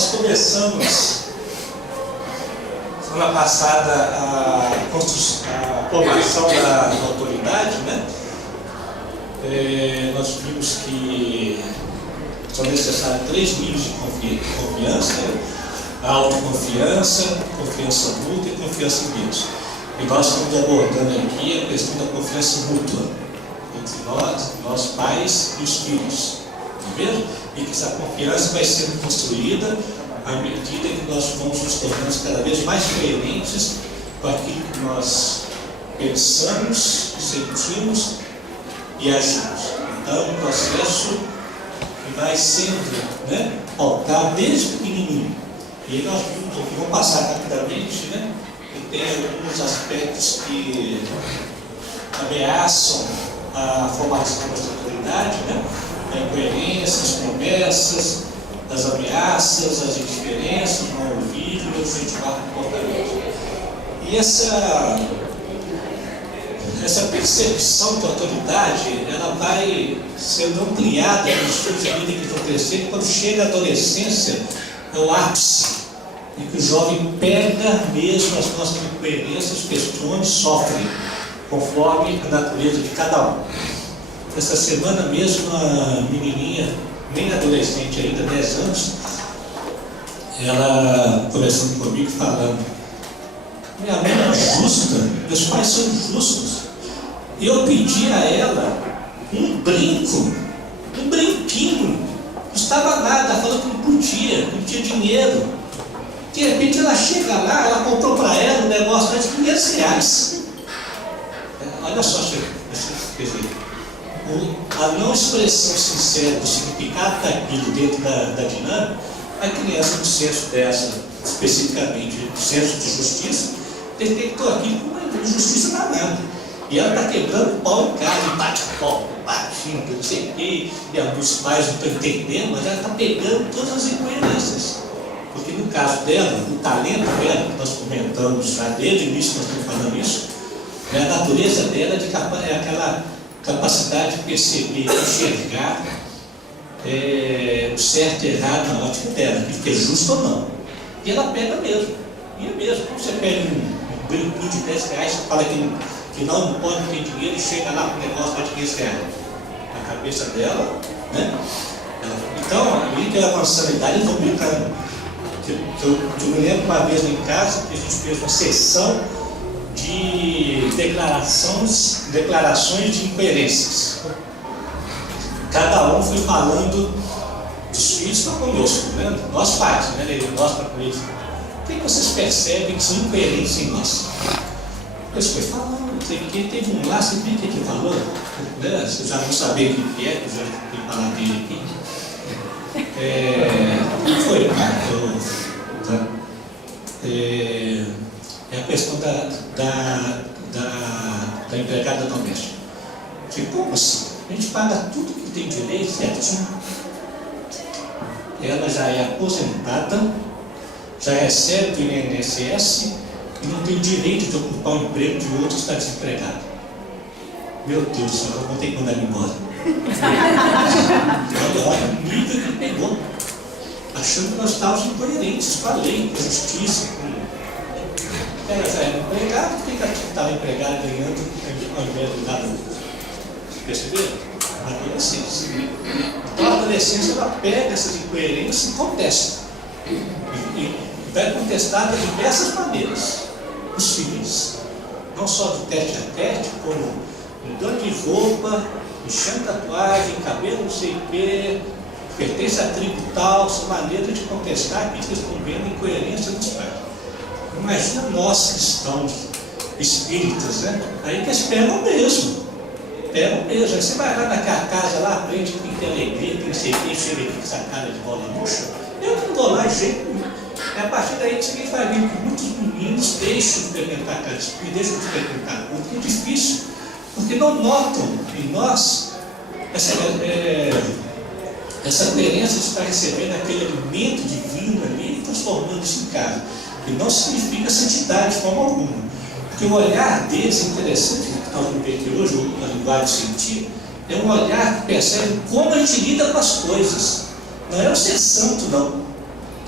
Nós começamos semana passada a formação da autoridade, né? Nós vimos que são necessários 3 níveis de confiança, né? A autoconfiança, confiança mútua e confiança em Deus. E nós estamos abordando aqui a questão da confiança mútua entre nós pais e os filhos, não é mesmo? E que essa confiança vai sendo construída à medida que nós vamos nos tornando cada vez mais coerentes com aquilo que nós pensamos, sentimos e agimos. Então, é um processo que vai sendo, né, pautado desde pequenininho. E aí nós vimos, vamos passar rapidamente, né, que tem alguns aspectos que ameaçam a formação dessa autoridade, né? A incoerência, as promessas, as ameaças, as indiferenças, o não ouvir e o incentivar o comportamento. E essa percepção de autoridade, ela vai sendo ampliada nos estudos de vida que estão crescendo. Quando chega a adolescência, é o ápice, em que o jovem pega mesmo as nossas incoerências, questões, sofre, conforme a natureza de cada um. Essa semana mesmo, a menininha, nem adolescente ainda, 10 anos, ela conversando comigo, falando: minha mãe é justa, meus pais são justos. E eu pedi a ela um brinco, um brinquinho, não custava nada, ela falou que não tinha dinheiro. De repente ela chega lá, ela comprou para ela um negócio de R$500. Olha só, quer dizer, a não expressão sincera do significado daquilo dentro da dinâmica, a criança, no senso dessa, especificamente, no senso de justiça, detectou aquilo como uma injustiça danada. E ela está quebrando pau em casa, bate pau, bate, não sei o quê, e alguns pais não estão entendendo, mas ela está pegando todas as incoerências. Porque no caso dela, o talento dela, que nós comentamos já desde o início, nós estamos falando isso, a natureza dela é aquela capacidade de perceber, enxergar o certo e errado na ótica dela, que é justo ou não. E ela pega mesmo. E é mesmo. Quando você pega um brinquinho de R$10, você fala que não pode ter dinheiro e chega lá com um negócio de R$15. Na cabeça dela, né? Então, ali que ela avançando a idade, eles vão brincando. Eu me lembro uma vez em casa que a gente fez uma sessão de declarações de incoerências. Cada um foi falando dos filhos para conosco, né? Nós pais, né? Nós para com eles. O que vocês percebem que são incoerentes em nós? Eles foi falando, teve um lá, você viu o que ele falou? Né? Você já não sabia o que é, eu já fui falar dele aqui. Foi, é a questão da empregada doméstica. Como assim? A gente paga tudo que tem direito, certinho. Ela já é aposentada, já recebe do INSS e não tem direito de ocupar o emprego de outro que está desempregado. Meu Deus do céu, eu vou ter que mandar ele embora. Olha o nível que ele pegou, achando que nós estávamos incoerentes com a lei, com a justiça. Ela já era empregada, por que ela estava empregada ganhando ao invés de dar lucro? Perceberam? A adolescência. Então a adolescência, ela pega essas incoerências e contesta. E vai contestar de diversas maneiras. Os filhos, não só do tete a tete, como mudando de roupa, enchendo tatuagem, cabelo não sei o quê, pertence à tribo tal, são maneiras de contestar aquilo que eles estão vendo incoerência dos pais. Imagina nós cristãos, espíritas, né? Aí que eles pegam mesmo. Aí você vai lá naquela casa lá, aprende que tem alegria, tem não sei o que, chega aqui com essa cara de bola murcha. Eu não dou lá de jeito nenhum. É a partir daí que você vai ver que muitos meninos deixam de frequentar cada espírito, deixam de frequentar culto, que é difícil, porque não notam em nós essa coerência de estar recebendo aquele alimento divino ali e transformando isso em casa. E não significa santidade de forma alguma. Porque o olhar deles, interessante, que nós vamos ver aqui hoje, a linguagem de sentir, é um olhar que percebe como a gente lida com as coisas. Não é o ser santo, não.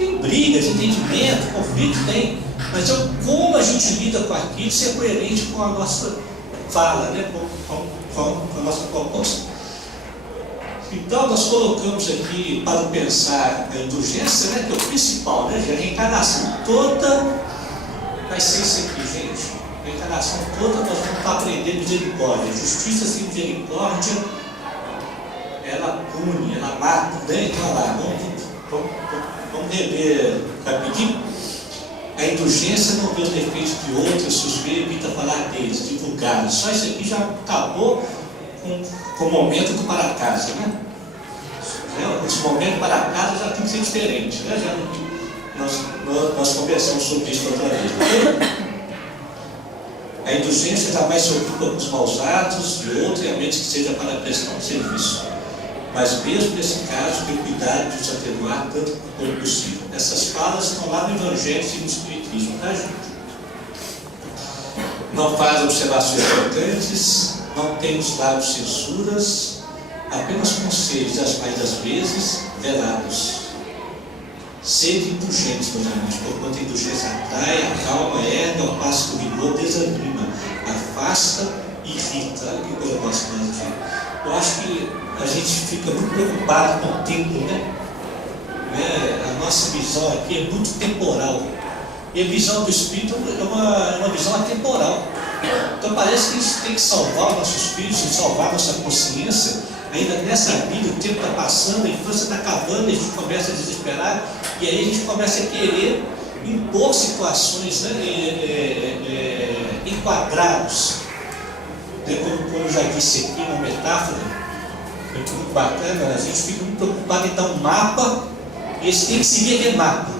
Tem brigas, entendimento, conflito, tem. Mas como a gente lida com aquilo, isso é coerente com a nossa fala, né? com a nossa proposta. Então, nós colocamos aqui para pensar a indulgência, né? Que é o principal, né? A reencarnação toda vai ser isso aqui, gente. A reencarnação toda nós vamos aprender misericórdia. Justiça sem misericórdia, ela pune, ela mata, né? Então, lá, vamos rever rapidinho. A indulgência não vê os defeitos de outros, se os vê, evita falar deles, divulgá-los. Só isso aqui já acabou com o momento do para casa, né? Esse momento para casa já tem que ser diferente, né? Nós conversamos sobre isso outra vez. A indulgência jamais se ocupa com os maus atos de outro, e a menos que seja para a prestação de serviço. Mas mesmo nesse caso, tem cuidado de os atenuar tanto quanto possível. Essas falas estão lá no Evangelho e no Espiritismo, tá, gente? Não faz observações importantes, não tem nos lábios censuras, apenas conselhos, as mais das vezes, velados. Sede indulgentes, meus amigos, porquanto a indulgência atrai, acalma, erga, ao passo que o rigor desanima, afasta e irrita. Olha que coisa bastante. Eu acho que a gente fica muito preocupado com o tempo, né? A nossa visão aqui é muito temporal. E a visão do Espírito é uma visão atemporal. Então parece que a gente tem que salvar o nosso espírito, salvar a nossa consciência. Ainda nessa vida, o tempo está passando, a infância está acabando, a gente começa a desesperar, e aí a gente começa a querer impor situações, né, enquadrados. Como eu já disse aqui, uma metáfora, é muito bacana, a gente fica muito preocupado em dar um mapa, e esse tem que seguir aquele mapa,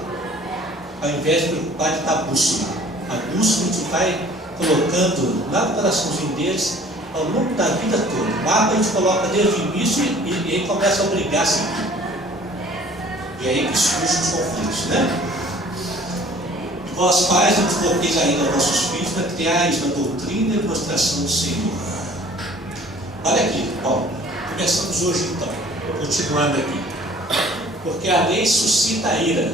ao invés de preocupar em dar a bússola. A bússola a gente vai colocando lá no coraçãozinho deles, ao longo da vida toda. O mapa a gente coloca desde o início e aí começa a obrigar a seguir. E aí que surgem os conflitos, né? Vós pais, não coloqueis ainda vossos filhos na criais na doutrina e demonstração do Senhor. Olha aqui, ó, começamos hoje então, continuando aqui. Porque a lei suscita a ira,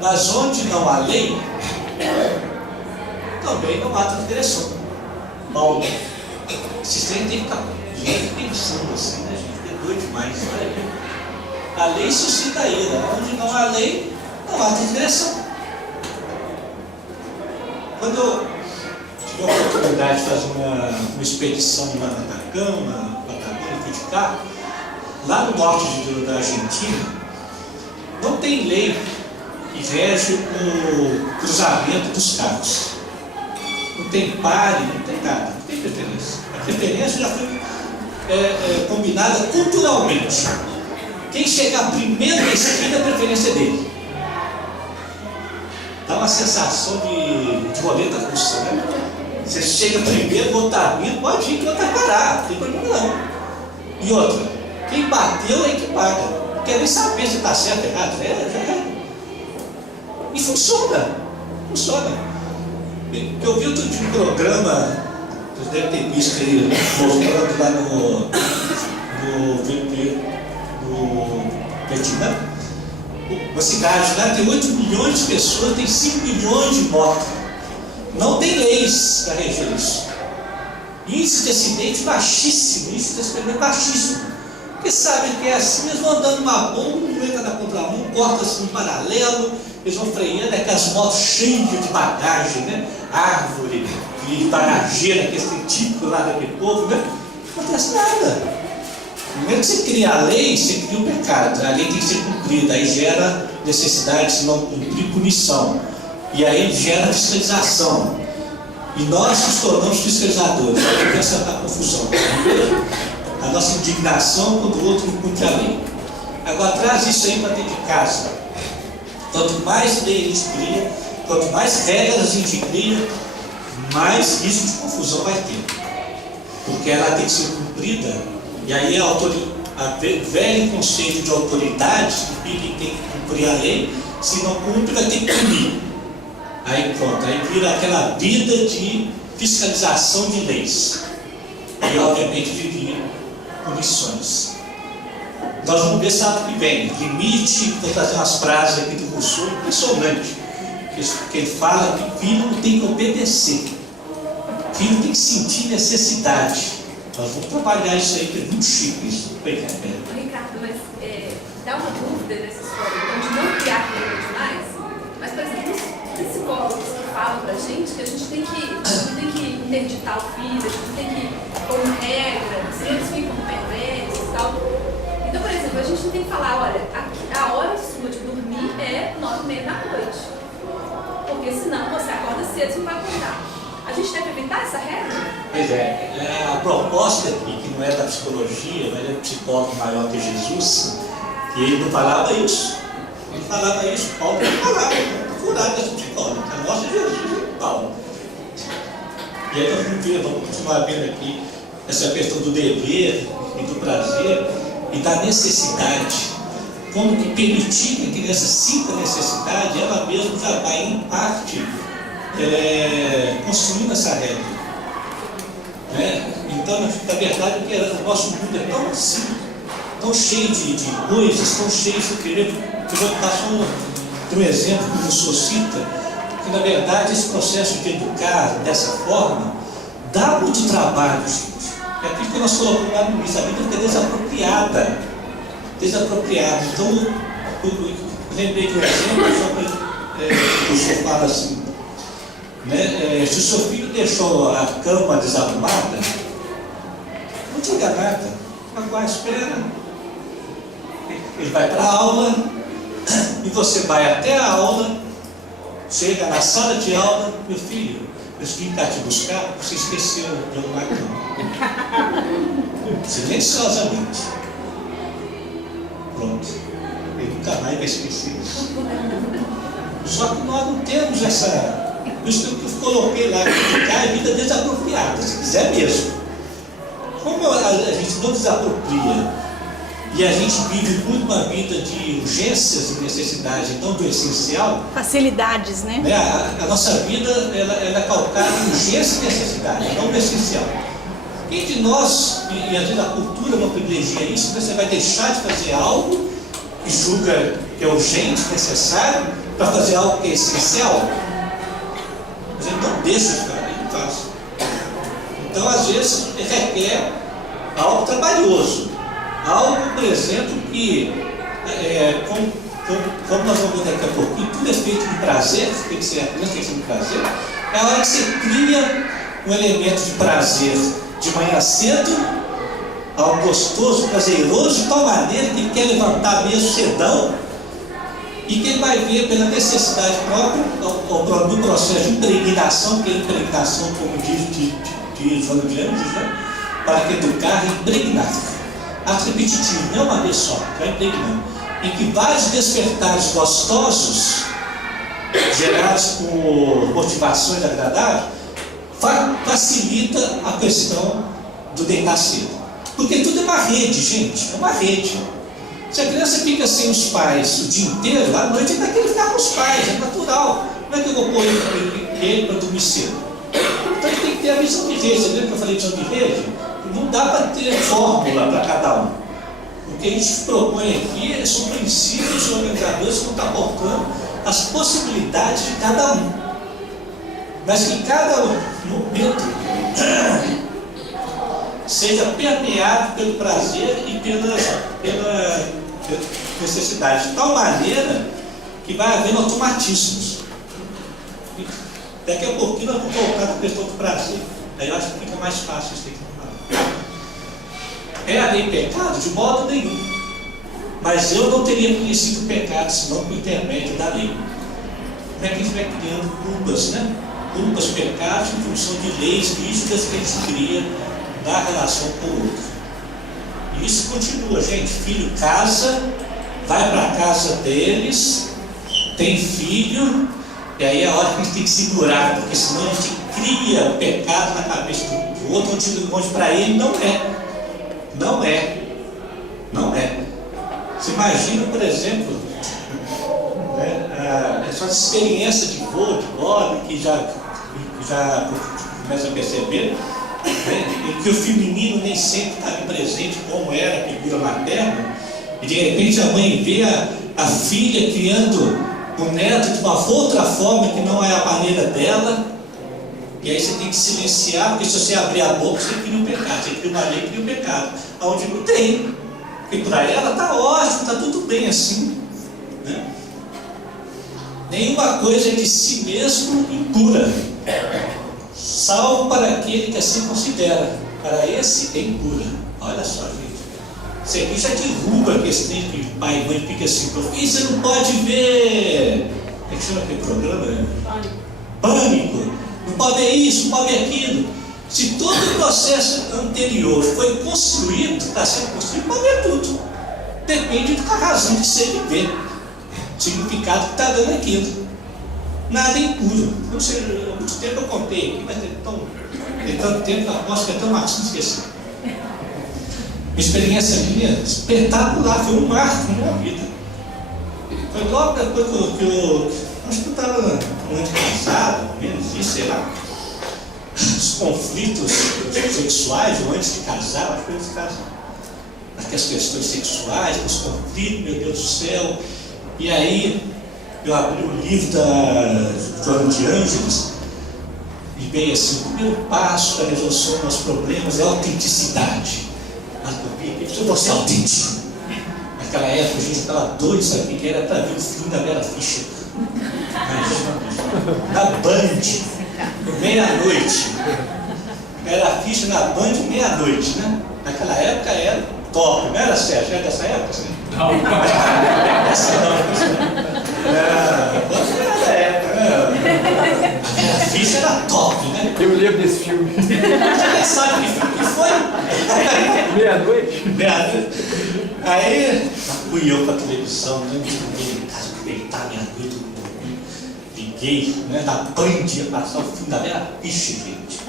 mas onde não há lei, também não há transgressão. Paulo, esses trem tem que estar pensando assim, né, gente? É doido demais. Olha aqui. A lei suscita a ira, onde não há lei, não há transgressão. Quando eu tive a oportunidade de fazer uma expedição lá na Atacama, fui de carro, lá no norte da Argentina, não tem lei que rege o cruzamento dos carros. Não tem pare, não tem nada, não tem preferência. A preferência já foi combinada culturalmente. Quem chegar primeiro nesse aqui é a preferência dele. Dá uma sensação de roleta russa, né? Você chega primeiro, o outro está vindo, pode ir que o outro vai parar, não tem problema não. E outra, quem bateu é que paga. Não quer nem saber se está certo ou errado. E funciona. Eu vi outro dia um programa, vocês devem ter visto ele mostrando lá no Vietnã. Uma cidade lá tem 8 milhões de pessoas, tem 5 milhões de mortos. Não tem leis para reger isso. Índice de acidente baixíssimo, índice de acidente baixíssimo. Porque sabem que é assim, eles vão andando numa bomba, um entra na contramão, corta assim um paralelo, eles vão freando, é aquelas motos cheias de bagagem, né? Árvore, e bagageira, que é típico lá daquele povo, né? Não acontece nada. Primeiro que você cria a lei, você cria o pecado. A lei tem que ser cumprida, aí gera necessidade, se não cumprir, punição. E aí gera fiscalização. E nós nos tornamos fiscalizadores. Aí começa a confusão. Primeiro, a nossa indignação quando o outro não cumpre a lei. Agora traz isso aí para dentro de casa. Quanto mais lei a gente cria, quanto mais regras a gente cria, mais risco de confusão vai ter. Porque ela tem que ser cumprida. E aí a velho conceito de autoridade, que tem que cumprir a lei, se não cumpre vai ter que punir. Aí pronto, aí vira aquela vida de fiscalização de leis. E obviamente de punições. Nós vamos ver sábado que vem. Limite, vou trazer umas frases aqui do Rousseau, impressionante. Que ele fala que filho não tem que obedecer. Filho tem que sentir necessidade. Nós vamos trabalhar isso aí, que é muito chique isso. Ricardo, mas dá uma dúvida nessa história, então, de não criar regra demais. Mas, por exemplo, os psicólogos que falam pra gente que a gente tem que interditar o filho, a gente tem que pôr uma regra, se eles ficam perversos e tal. Então, por exemplo, a gente não tem que falar, olha, a hora sua de dormir é 9h30 da noite. Porque senão você acorda cedo e não vai acordar. A gente deve evitar essa regra? Pois é, a proposta aqui, que não é da psicologia, mas é do psicólogo maior que Jesus, que ele não falava isso. Ele falava isso, Paulo não falava, curado desse psicólogo, a nossa Jesus é Paulo. E aí vamos continuar vendo aqui essa questão do dever e do prazer e da necessidade. Como que permitir que a criança sinta a necessidade, ela mesma já vai, em parte, construindo essa regra. Né? Então, na verdade, o nosso mundo é tão simples, tão cheio de coisas, tão cheio de querer. Eu vou dar só um exemplo que o Rousseau cita, que na verdade esse processo de educar dessa forma dá muito trabalho, gente. É aquilo que nós colocamos lá no início, a vida fica desapropriada. Então, eu lembrei de um exemplo, o Rousseau fala assim, né? Se o seu filho deixou a cama desarrumada, não diga nada, agora espera. Ele vai para a aula, e você vai até a aula, chega na sala de aula, meu filho, eu vim cá te buscar, você esqueceu de arrumar a cama. Silenciosamente. Pronto. Ele nunca mais vai esquecer isso. Só que nós não temos essa. Por isso que eu coloquei lá, criticar é vida desapropriada, se quiser mesmo. Como a gente não desapropria e a gente vive muito uma vida de urgências e necessidades, então do essencial. Facilidades, né? A nossa vida ela é calcada em urgência e necessidade, não no essencial. Quem de nós, e às vezes a cultura não privilegia isso, você vai deixar de fazer algo que julga que é urgente, necessário, para fazer algo que é essencial? Mas ele não deixa de fazer, ele faz. Então, às vezes, requer algo trabalhoso. Algo, por exemplo, que, como nós vamos ver daqui a pouquinho, tudo é feito de prazer, tem que ser a criança, tem que ser de prazer. É a hora que você cria um elemento de prazer de manhã cedo, algo gostoso, prazeroso, de tal maneira que ele quer levantar mesmo cedão e que ele vai ver pela necessidade própria do processo de impregnação, que é impregnação, como diz João James, né? Para que educar e impregnar. Ato repetitivo, não uma vez só, vai impregnando. E que vários despertares gostosos, gerados por motivações agradáveis, facilita a questão do deitar cedo. Porque tudo é uma rede, gente, é uma rede. Se a criança fica sem os pais o dia inteiro, à noite ele vai querer ficar com os pais, é natural. Como é que eu vou pôr ele para dormir cedo? Então ele tem que ter a visão de rede. Você lembra que eu falei de visão de rede? Não dá para ter fórmula para cada um. O que a gente propõe aqui são princípios organizadores que vão estar aportando as possibilidades de cada um. Mas que cada momento seja permeado pelo prazer e pela necessidade, de tal maneira que vai havendo automatismos. Daqui a pouquinho nós vamos voltar para a questão do prazer. Aí eu acho que fica mais fácil isso aqui. É a lei pecado? De modo nenhum. Mas eu não teria conhecido o pecado senão por intermédio da lei. Como é que a gente vai criando culpas, né? Culpas, pecados em função de leis rígidas que a gente cria na relação com o outro. E isso continua, gente. Filho casa, vai para a casa deles, tem filho, e aí é a hora que a gente tem que segurar, porque senão a gente cria o pecado na cabeça do outro, onde para ele não é. Não é. Não é. Você imagina, por exemplo, essa experiência de voo, de bola, que já começa a perceber, né, em que o feminino nem sempre está ali presente, como era a figura materna, E de repente a mãe vê a filha criando o neto de uma outra forma que não é a maneira dela. E aí você tem que silenciar, porque se você abrir a boca, você cria um pecado. Você cria uma lei, cria um pecado. Onde não tem. Porque para ela está ótimo, está tudo bem assim. Né? Nenhuma coisa é de si mesmo impura, salvo para aquele que assim considera. Para esse é impura. Olha só, gente. Isso aqui já derruba a questão que pai e mãe fica assim, e você não pode ver. Como é que chama aquele programa? Pânico. Não pode ver isso, não pode ver aquilo. Se todo o processo anterior foi construído, está sendo construído, pode ver tudo. Depende da razão que você vê. O significado que está dando aquilo. Nada é impuro. Não sei, há muito tempo eu contei aqui, mas tem tanto tempo, a aposto que é tão massa, não esqueci. Uma experiência minha espetacular, foi um marco na minha vida. Foi logo depois que eu acho que eu estava um ano casado, menos isso, sei lá. Os conflitos sexuais, ou antes de casar, acho que antes de casar. As questões sexuais, os conflitos, meu Deus do céu. E aí, eu abri o livro da Joana de Ângeles e bem assim, o primeiro passo para a resolução dos nossos problemas é a autenticidade. Se você é autêntico. Naquela época a gente estava doido, sabe o que era? Para ver o filme da Vera Fischer. Na Band, meia-noite. Vera Fischer na Band, meia-noite, né? Naquela época era top, não era, Sérgio? Era dessa época? Assim? Não. Essa não. Era da época, né? A Vera Fischer era top, né? Eu lembro desse filme. Você sabe que filme que foi? Meia-noite? Meia-noite. Aí fui eu para a televisão, né? Cheguei em casa, deitar meia-noite, liguei, né? Na Band ia passar o filme da Vera Fischer, gente.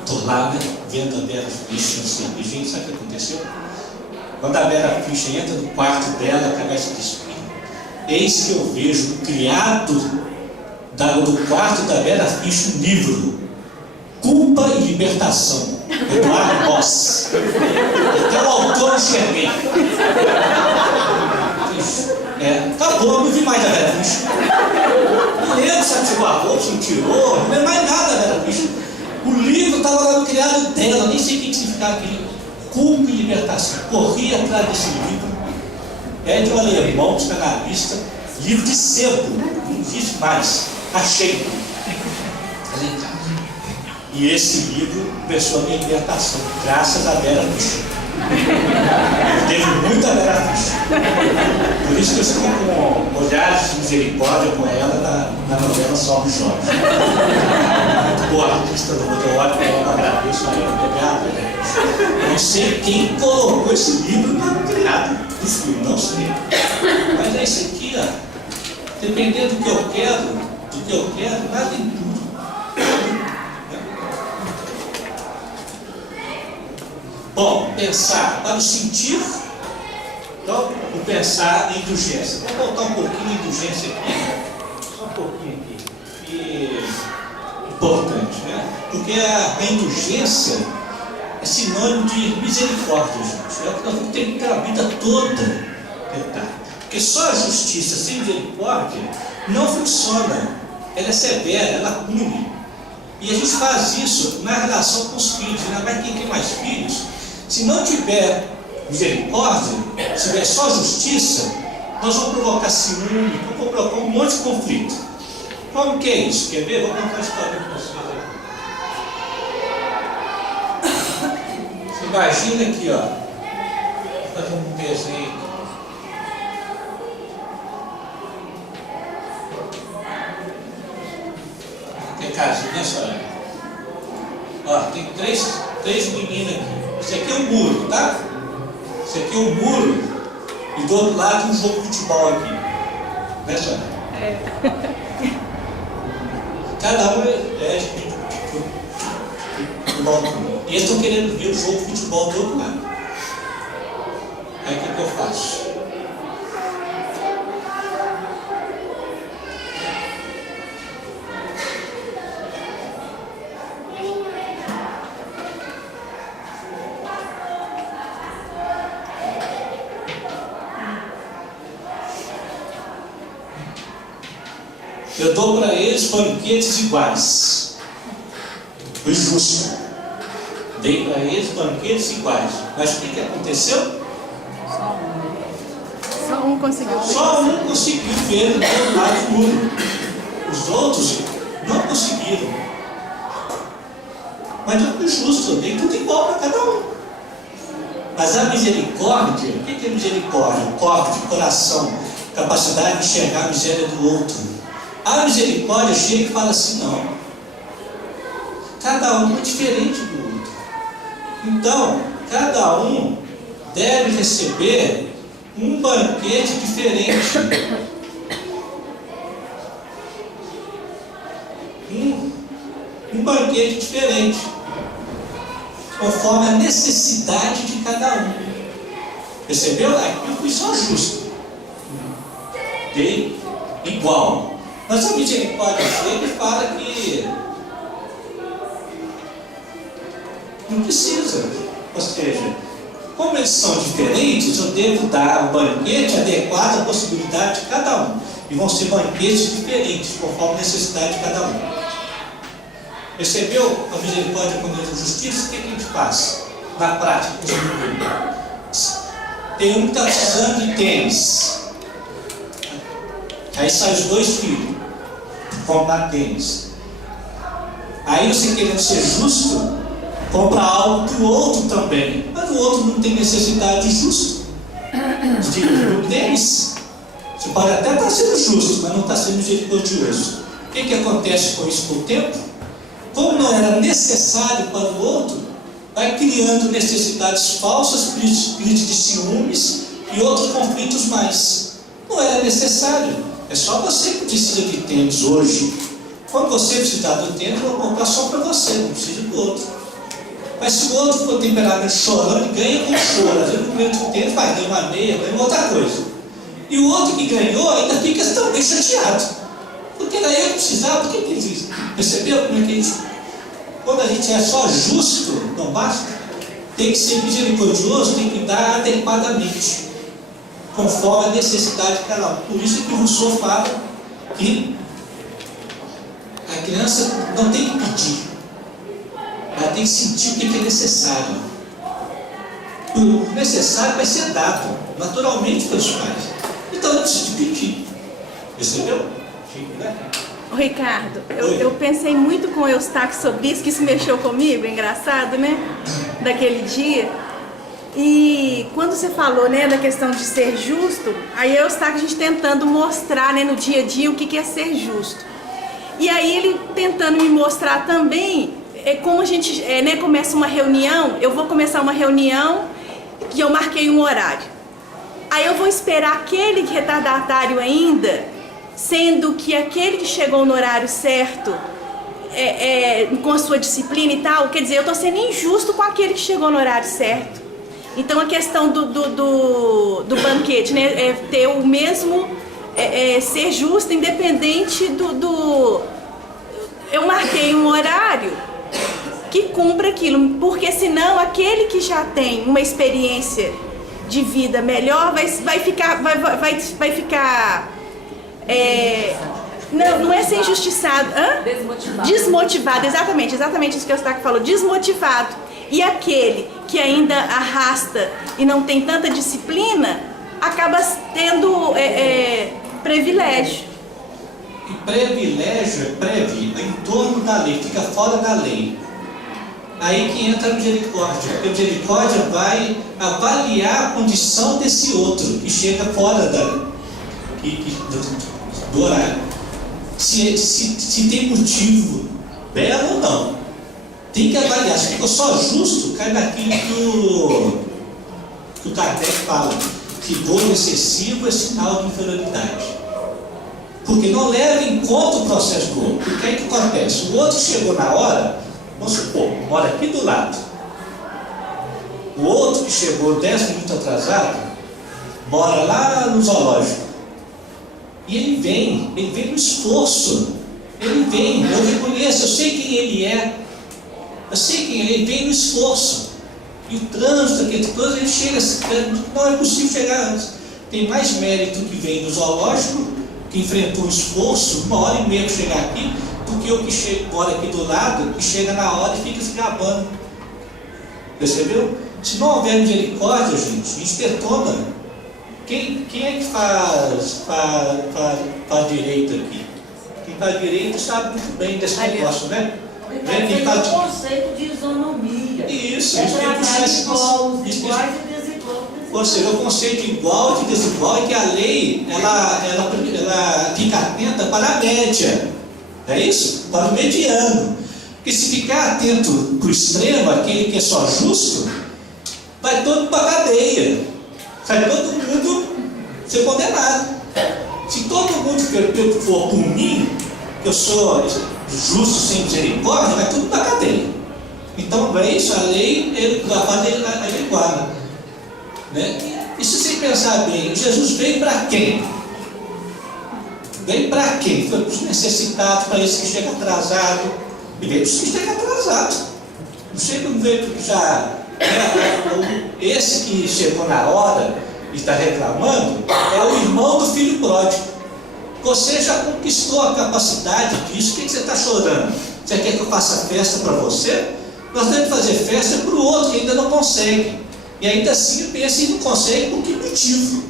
Estou lá, né? Vendo a Vera Fischer, não sei. E, gente, sabe o que aconteceu? Quando a Vera Fischer entra no quarto dela, para esse espírito, eis que eu vejo no criado do quarto da Vera Fischer um livro, Culpa e Libertação, Eduardo Boss. Até o autor enxerguei. Acabou, eu não vi mais da Vera Fischer. Não lembro se ela tirou a roupa, se não tirou, não lembro mais nada da Vera Fischer. O livro estava lá no criado dela, nem sei o que significava aquilo. Culpa e Libertação. Corri atrás desse livro. É de um alemão, psicanalista, livro de sebo, não existe mais. Achei. E esse livro começou a minha libertação, graças a Vera Fischer. Teve muita Vera Fischer. Por isso que eu estou com olhares de misericórdia com ela na novela Salve Jorge. Muito boa artista, eu olho para ela, agradeço a ela, obrigado. Não sei quem colocou esse livro no criado do filme, não sei. Mas é isso aqui, ó. Dependendo do que eu quero, nada em tudo. Bom, pensar para o sentir. Então, o pensar em indulgência. Vou voltar um pouquinho em indulgência aqui. Só um pouquinho aqui. Que é importante, né? Porque a indulgência é sinônimo de misericórdia, gente. É o que nós vamos ter que ter a vida toda tentar. Porque só a justiça sem misericórdia não funciona. Ela é severa, ela pune. E a gente faz isso na relação com os filhos. Ainda mais quem tem mais filhos. Se não tiver misericórdia, se tiver só justiça, nós vamos provocar ciúme, vamos provocar um monte de conflito. Como que é isso? Quer ver? Vou contar a história para vocês aqui. Você imagina aqui, ó. Vou fazer um desenho aqui. Tem casinha, né, senhora? Ó, tem três meninas aqui. Esse aqui é um muro, tá? Esse aqui é um muro e do outro lado um jogo de futebol aqui. Né, senhora? É. Cada um é do balcão. E eles estão querendo ver o jogo de futebol do outro lado. Aí o que eu faço? Eu dou para eles banquetes iguais. Foi justo. Dei para eles banquetes iguais. Mas o que aconteceu? Só um conseguiu ver. Só um conseguiu ver do outro lado do muro. Os outros não conseguiram. Mas eu fui justo, eu dei tudo igual para cada um. Mas a misericórdia, o que é misericórdia? Corte, coração, capacidade de enxergar a miséria do outro. A misericórdia chega e fala assim, não. Cada um é diferente do outro. Então, cada um deve receber um banquete diferente. Um banquete diferente, conforme a necessidade de cada um. Percebeu? Aqui eu fui só justo. Dei igual. Mas a misericórdia dele fala que não precisa. Ou seja, como eles são diferentes, eu devo dar um banquete adequado à possibilidade de cada um. E vão ser banquetes diferentes, conforme a necessidade de cada um. Percebeu a misericórdia com Deus e justiça? O que a gente faz na prática? Tem um que está precisando de tênis. Aí saem os dois filhos comprar tênis. Aí você, querendo ser justo, compra algo que o outro também. Mas o outro não tem necessidade de justo. De tênis. Você pode até estar sendo justo, mas não está sendo misericordioso. O que acontece com isso com o tempo? Como não era necessário para o outro, vai criando necessidades falsas, crises de ciúmes e outros conflitos mais. Não era necessário. É só você que precisa de tênis hoje. Quando você precisar do tênis, eu vou comprar só para você, não precisa do outro. Mas se o outro for temperamento chorando, ele ganha com choro. Às vezes no meio do tênis vai ganhar uma meia, ganha outra coisa. E o outro que ganhou ainda fica também chateado. Porque daí eu precisava, por que ele diz? Percebeu como é que ele... Quando a gente é só justo, não basta. Tem que ser misericordioso, tem que dar adequadamente, conforme a necessidade de cada um. Por isso que o Rousseau fala que a criança não tem que pedir, ela tem que sentir o que é necessário. O necessário vai ser dado naturalmente pelos pais. Então não precisa de pedir. Percebeu? Ô, Ricardo, eu pensei muito com o Eustáquio sobre isso, que isso mexeu comigo, engraçado, né? Daquele dia. E quando você falou, né, da questão de ser justo, aí eu Eustáquio, a gente tentando mostrar, né, no dia a dia o que é ser justo. E aí ele tentando me mostrar também como a gente né, começa uma reunião. Eu vou começar uma reunião que eu marquei um horário. Aí eu vou esperar aquele retardatário ainda, sendo que aquele que chegou no horário certo, com a sua disciplina e tal, quer dizer, eu estou sendo injusto com aquele que chegou no horário certo. Então a questão do banquete, né, é ter o mesmo, ser justo, independente eu marquei um horário que cumpra aquilo, porque senão aquele que já tem uma experiência de vida melhor vai ficar não é ser injustiçado, desmotivado, exatamente isso que o Eustáquio falou, desmotivado. E aquele que ainda arrasta e não tem tanta disciplina, acaba tendo privilégio. E privilégio é breve, em torno da lei, fica fora da lei. Aí que entra a misericórdia. A misericórdia vai avaliar a condição desse outro que chega fora do horário. Se tem motivo belo ou não. Tem que avaliar. Se ficou só justo, cai naquilo que o Kardec fala, que dor excessivo é sinal de inferioridade. Porque não leva em conta o processo do outro. O que é que acontece? O outro chegou na hora, vamos supor, mora aqui do lado. O outro que chegou 10 minutos atrasado, mora lá no zoológico. E ele vem no esforço. Ele vem, eu reconheço, eu sei quem ele é. Ele vem no esforço. E o trânsito, aquele coisa, ele chega, não é possível chegar antes. Tem mais mérito que vem do zoológico que enfrentou um esforço, 1h30 para chegar aqui, do que o que mora aqui do lado, que chega na hora e fica se gabando. Percebeu? Se não houver misericórdia, gente, a gente detona. Quem é que faz direito aqui? Quem faz direito sabe muito bem desse negócio, né? Tem o conceito de isonomia. Isso, é isso tem que puxar esse igual, conceito. iguais e desiguais. Ou seja, o conceito de igual e de desigual é que a lei ela fica atenta para a média. É isso? Para o mediano. Porque se ficar atento para o extremo, aquele que é só justo, vai todo para a cadeia. Vai todo mundo ser condenado. Se todo mundo for por mim, eu sou justo sem misericórdia, vai tudo para a cadeia. Então, é isso, a lei adequada. Né? E se você pensar bem, Jesus veio para quem? Veio para quem? Foi para os necessitados, para esse que chega atrasado. E veio para os que chegam atrasados. Não veio porque já. Esse que chegou na hora e está reclamando é o irmão do filho pródigo. Você já conquistou a capacidade disso. O que você está chorando? Você quer que eu faça festa para você? Nós temos que fazer festa para o outro que ainda não consegue. E ainda assim pensa e não consegue por que motivo?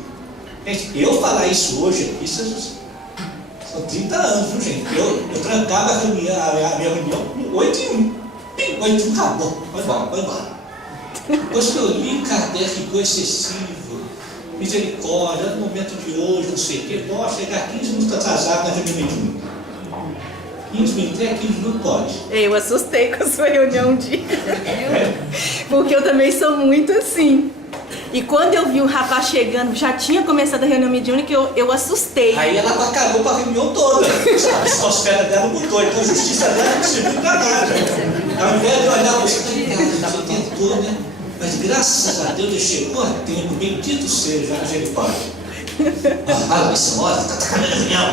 Gente, eu falar isso hoje aqui, são 30 anos, viu, gente? Eu trancava a minha reunião no 8h01. 8h01 acabou. Vai embora. Depois que eu li Kardec, ficou excessivo. Misericórdia, no momento de hoje, não sei o que, pode chegar 15 minutos atrasado na reunião mediúnica. 15 minutos, 15 minutos pode. Eu assustei com a sua reunião um dia. Porque eu também sou muito assim. E quando eu vi o rapaz chegando, já tinha começado a reunião mediúnica, eu assustei. Aí ela acabou com a reunião toda. A atmosfera dela mudou, então a justiça dela não serviu para nada. Ao invés de olhar para você tentou, né? Mas graças a Deus ele chegou a tempo, bendito seja a misericórdia. Vai ser hora, está acabando a reunião,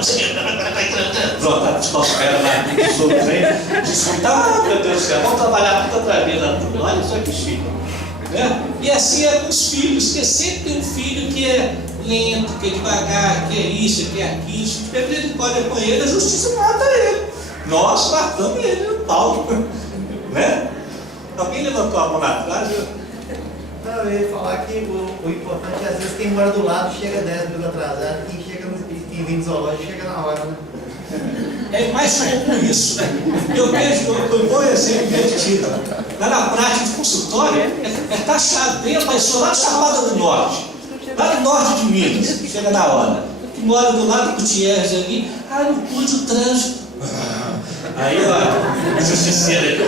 pronto, a atmosfera lá dos outros aí, desfrutar, meu Deus do céu, vamos trabalhar muito outra vez lá, olha só que chique. Né? E assim é com os filhos, porque sempre tem um filho que é lento, que é devagar, que é isso, que é aquilo. Se tiver misericórdia com ele, a justiça mata ele. Nós matamos ele no pau. Né? Alguém levantou a mão lá atrás? Não, eu ia falar que o importante é às vezes quem mora do lado chega 10 minutos atrasado, quem vem do zoológico chega na hora, né? É mais comum isso, né? Eu vejo, um bom exemplo que a gente tira. Lá na prática de consultório, é taxado, bem apareceu lá na Chapada do Norte, lá no norte de Minas, chega na hora. Que mora do lado do Gutierrez ali, não pude o trânsito. Aí, ó, o justiceiro aqui.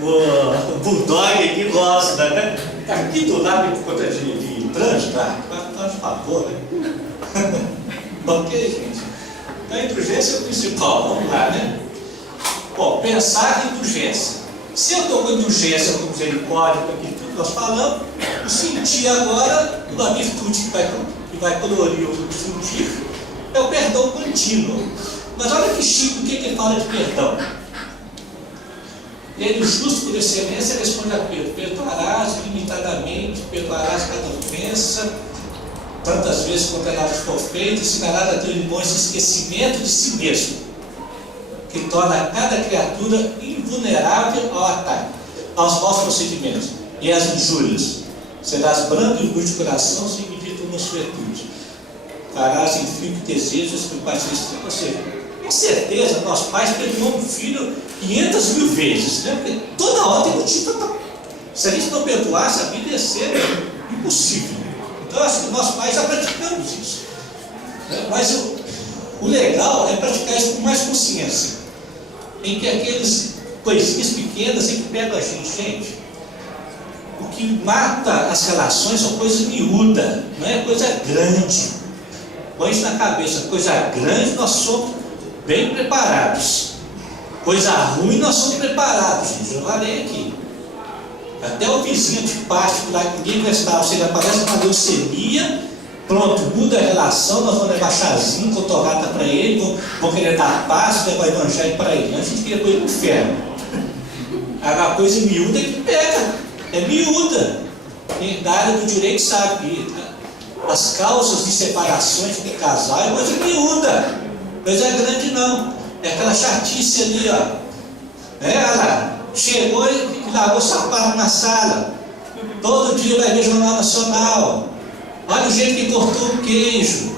O bulldog aqui gosta, né? Tá aqui do lado por conta de trânsito, faz favor, né? Ok, gente? Então a indulgência é o principal, vamos lá, né? Bom, pensar em indulgência. Se eu estou com indulgência, com misericórdia, com aquilo que nós falamos, o sentir agora, uma virtude que vai colorir o sentir, é o perdão contínuo. Mas olha que Chico, o que ele fala de perdão? Ele, justo por excelência, responde a Pedro: perdoarás ilimitadamente, perdoarás cada ofensa, tantas vezes quanto ela for feita, ensinarás a teu irmão esse esquecimento de si mesmo, que torna cada criatura invulnerável ao ataque, aos maus procedimentos e às injúrias. Serás brando e humilde de coração, sem medir tua mansuetude. Farás, enfim, que desejas que o Pai seja. Ou seja, com certeza, nosso pai perdoou um filho 500 mil vezes, né? Porque toda hora tem motivo para. Se a gente não perdoasse, a vida ia ser impossível. Então, acho que nós pais já praticamos isso. Mas o legal é praticar isso com mais consciência. Em que aqueles coisinhas pequenas em que pegam a gente. Gente, o que mata as relações são coisas miúdas, não é coisa grande. Põe isso na cabeça, coisa grande nós somos bem preparados. Coisa ruim nós somos preparados, gente. Eu falei aqui. Até o vizinho antipático lá, que ninguém gostava, você aparece uma leucemia, pronto, muda a relação, nós vamos levar chazinho, cotorrata para ele, vão querer dar paz, levar evangelho para ele. Antes a gente queria pôr ele no inferno. A coisa miúda que pega, é miúda. Quem da área do direito sabe que As causas de separações de casal é coisa miúda, coisa grande não. É aquela chatice ali, ó. Ela chegou e lavou o sapato na sala. Todo dia vai ver Jornal Nacional. Olha o jeito que cortou o queijo.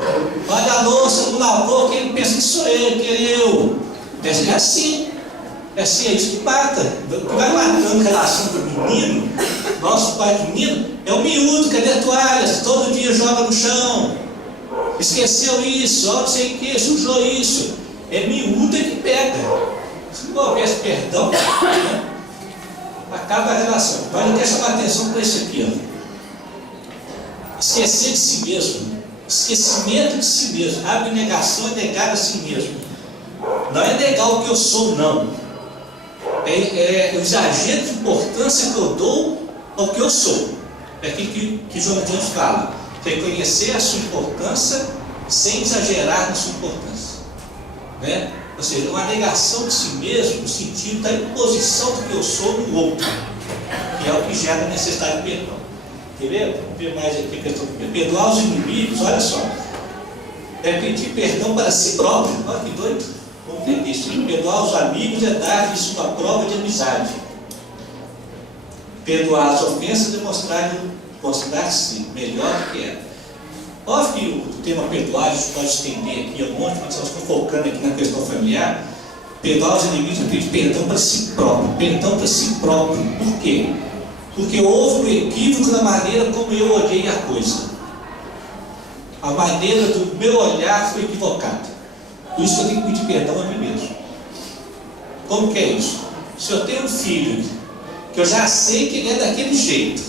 Olha a louça, não lavou, quem pensa que sou eu, que é eu. É assim. É assim, é isso que mata. O que vai matando a relação do menino, nosso pai do menino, é o miúdo, cadê a toalha? Todo dia joga no chão. Esqueceu isso, ó, não sei o que, sujou isso. É miúdo que pega. Se não houvesse perdão, né, acaba a relação. Mas eu quero chamar a atenção para isso aqui, ó. Esquecer de si mesmo, esquecimento de si mesmo, abnegação é negar a si mesmo. Não é negar o que eu sou, não. É o exagero de importância que eu dou ao que eu sou. É aquilo que João Dias fala. Reconhecer a sua importância sem exagerar na sua importância. Né? Ou seja, uma negação de si mesmo no sentido da imposição do que eu sou no outro, que é o que gera a necessidade de perdão. Quer ver? Vamos ver mais aqui que eu estou vendo. Perdoar os inimigos, olha só. É pedir perdão para si próprio. Olha que doido. Vamos entender isso. Perdoar os amigos é dar-lhes uma prova de amizade. Perdoar as ofensas é mostrar-se melhor do que é. Óbvio que o tema perdoar a gente pode estender aqui a um monte, mas nós estamos focando aqui na questão familiar. Perdoar os inimigos é pedir perdão para si próprio. Perdão para si próprio. Por quê? Porque houve um equívoco na maneira como eu olhei a coisa. A maneira do meu olhar foi equivocada. Por isso que eu tenho que pedir perdão a mim mesmo. Como que é isso? Se eu tenho um filho que eu já sei que ele é daquele jeito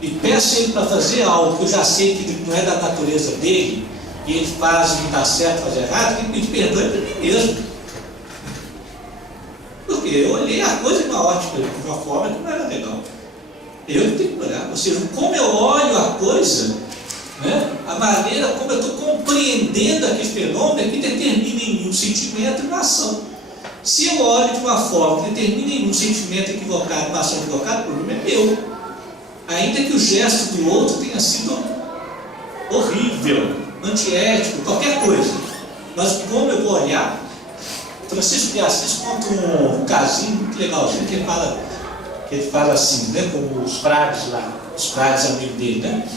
e peço ele para fazer algo que eu já sei que não é da natureza dele e ele faz e me dá certo, faz errado, eu tenho que pedir perdão para mim mesmo. Porque eu olhei a coisa de uma ótica, de uma forma que não era legal. Eu tenho que olhar, ou seja, como eu olho a coisa, né, a maneira como eu estou compreendendo aquele fenômeno é que determina em mim um sentimento e uma ação. Se eu olho de uma forma que determina em mim um sentimento equivocado, uma ação equivocada, o problema é meu. Ainda que o gesto do outro tenha sido horrível, antiético, qualquer coisa. Mas como eu vou olhar, Francisco de Assis conta um casinho muito legalzinho que ele fala assim, né, como os frades lá, os frades amigos dele, né?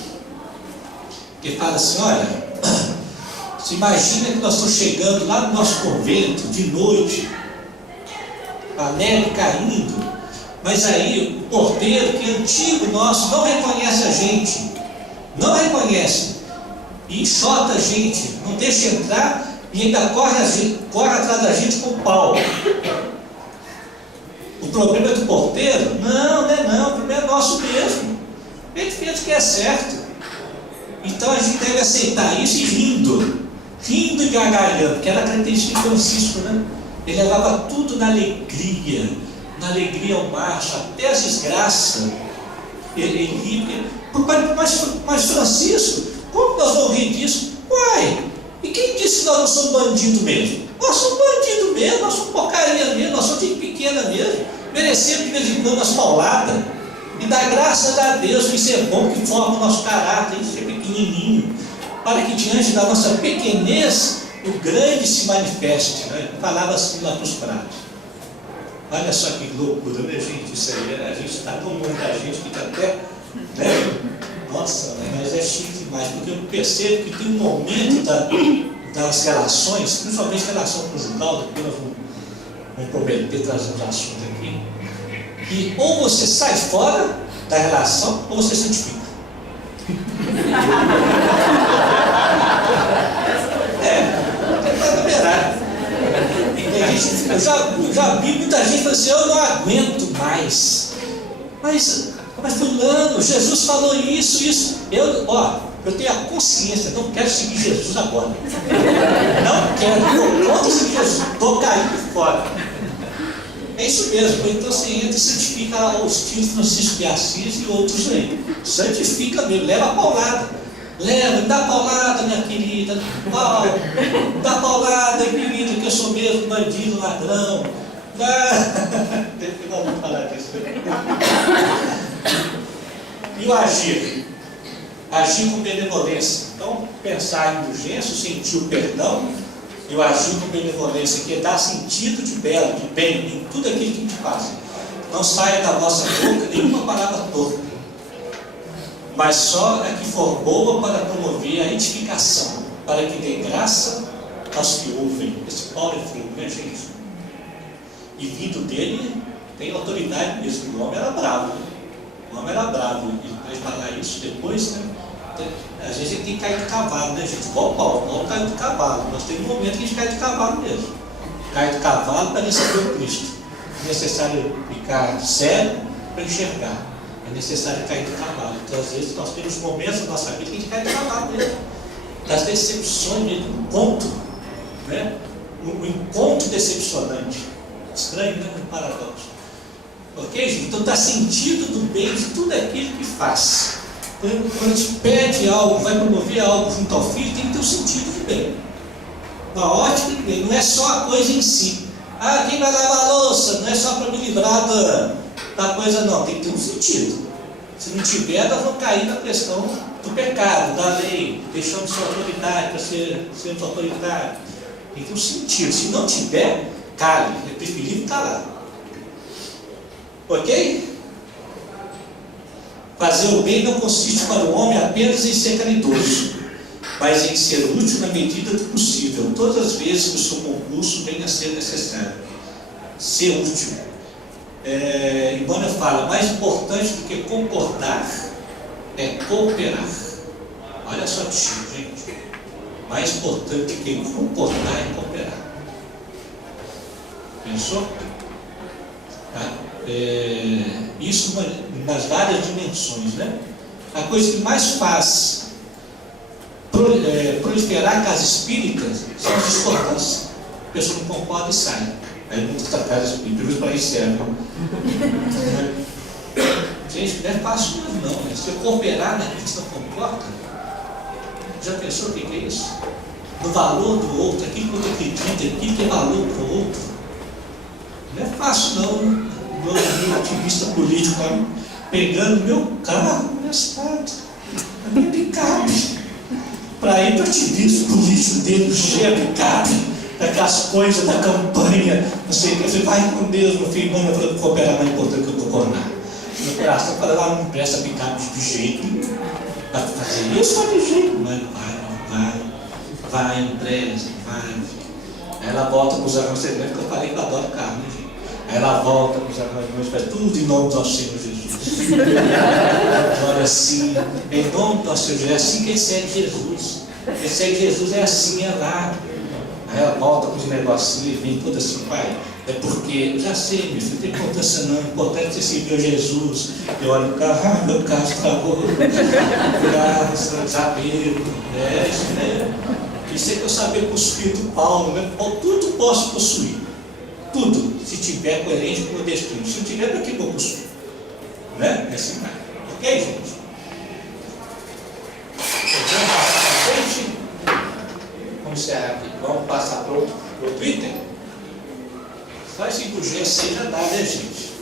Ele fala assim, olha, você imagina que nós estamos chegando lá no nosso convento, de noite, a neve caindo, mas aí o porteiro, que é antigo nosso, não reconhece a gente, não reconhece, e enxota a gente, não deixa entrar, e ainda corre atrás da gente com pau. O problema é do porteiro? Não, o problema é nosso mesmo. Ele fez o que é certo. Então a gente deve aceitar isso e rindo e gargalhando, que era a característica de Francisco, né? Ele levava tudo na alegria ao marcha, até as desgraças. Ele ria. Mas Francisco, como nós vamos rir disso? Uai, e quem disse que nós não somos bandidos mesmo? Nós somos bandidos mesmo, nós somos porcaria mesmo, nós somos gente pequena mesmo. Merecemos de vez em quando umas pauladas. E dá graças a Deus que isso é bom, que forma o nosso caráter, isso é pequenininho. Para que diante da nossa pequenez, o grande se manifeste. Né? Falava assim lá para os pratos. Olha só que loucura, né, gente? Isso aí, a gente está com muita gente que está até. Né? Nossa, mas é chique demais, porque eu percebo que tem um momento das relações, principalmente relação conjugal, depois nós vamos prometer trazer uns assuntos aqui, que ou você sai fora da relação ou você santifica. Está liberado. Eu já vi muita gente falando assim, eu não aguento mais. Mas fulano, Jesus falou isso. Eu tenho a consciência, não quero seguir Jesus agora. Não quero, não posso seguir Jesus, estou caindo fora. É isso mesmo, então você entra e santifica os tios Francisco de Assis e outros aí. Santifica mesmo, leva a paulada. Leva, dá paulada, minha querida. Dá paulada, querida, que eu sou mesmo bandido, ladrão. Nós vamos falar disso. E o agir? Agir com benevolência. Então, pensar em indulgência, sentir o perdão, e o agir com benevolência, que é dar sentido de belo, de bem, em tudo aquilo que a gente faz. Não saia da nossa boca nenhuma palavra torta, mas só a que for boa para promover a edificação, para que dê graça aos que ouvem. Esse Paulo é fogo, né, gente? E vindo dele, tem autoridade mesmo. O homem era bravo, né? O homem era bravo. E vai falar isso depois, né? Às vezes ele tem que cair de cavalo, né, gente? Igual o Paulo caiu de cavalo. Nós temos um momento que a gente cai de cavalo mesmo. Cai de cavalo para receber o Cristo. É necessário ficar sério para enxergar. É necessário cair de cavalo. Então, às vezes, nós temos momentos na nossa vida que a gente cai de cavalo mesmo. Das decepções mesmo, um ponto, né? Um encontro decepcionante. Estranho, né? Um paradoxo. Ok, gente? Então, dá sentido do bem de tudo aquilo que faz. Quando a gente pede algo, vai promover algo junto ao filho, tem que ter um sentido de bem. Uma ótica de bem, não é só a coisa em si. Ah, quem vai lavar a louça? Não é só para me livrar da coisa, não. Tem que ter um sentido. Se não tiver, nós vamos cair na questão do pecado, da lei, deixando de ser autoridade para sermos autoritários. Tem que ter um sentido. Se não tiver, cale. É preferível calar. Ok? Fazer o bem não consiste para o homem apenas em ser caridoso, mas em ser útil na medida do possível, todas as vezes que o seu concurso venha a ser necessário. Ser útil. Emmanuel fala, mais importante do que concordar é cooperar. Olha só o tipo, gente. Mais importante do que concordar é cooperar. Pensou? Tá? Isso nas várias dimensões, né? A coisa que mais faz proliferar a casa espírita são as discordâncias. A pessoa não concorda e sai. Aí não está casa espírita, por isso para isso serve. Gente, não é fácil não, né? Se eu cooperar naquilo que você não concorda, já pensou o que é isso? No valor do outro, aquilo que eu acredito, aquilo que é valor para o outro. Não é fácil não. Meu ativista político está pegando meu carro emprestado, a minha picape, para ir para o ativismo político dele, cheio de picape, daquelas coisas da campanha, não sei o que. Você vai com Deus, meu filho, não, eu vou cooperar, não é importante que eu vou coronar. Meu coração fala, lá não empresta picape de jeito para fazer isso, mas de jeito, mas vai, empresta, vai. Aí ela volta para os anos, você lembra que eu falei que eu adoro carro, né, gente? Aí ela volta para os irmãos, faz tudo em nome do nosso Senhor Jesus. Olha assim, em nome do nosso Senhor Jesus, é assim que ele segue Jesus. Ele segue Jesus, é assim, é lá. Aí ela volta para os negocinhos e vem toda assim, pai, é porque, eu já sei, meu filho, não tem importância não, o importante é você seguir o Jesus. Eu olho o carro, meu carro estragou, desabego, isso, né? Isso é que eu sabia com os filhos do Paulo, né? Tudo posso possuir. Tudo, se tiver coerente com o destino. Se não tiver, para que eu possuo? Né? É assim, vai. Ok, gente? Vamos passar para frente. Vamos encerrar aqui. Vamos passar para o Twitter. Só essa indulgência já dá, né, gente?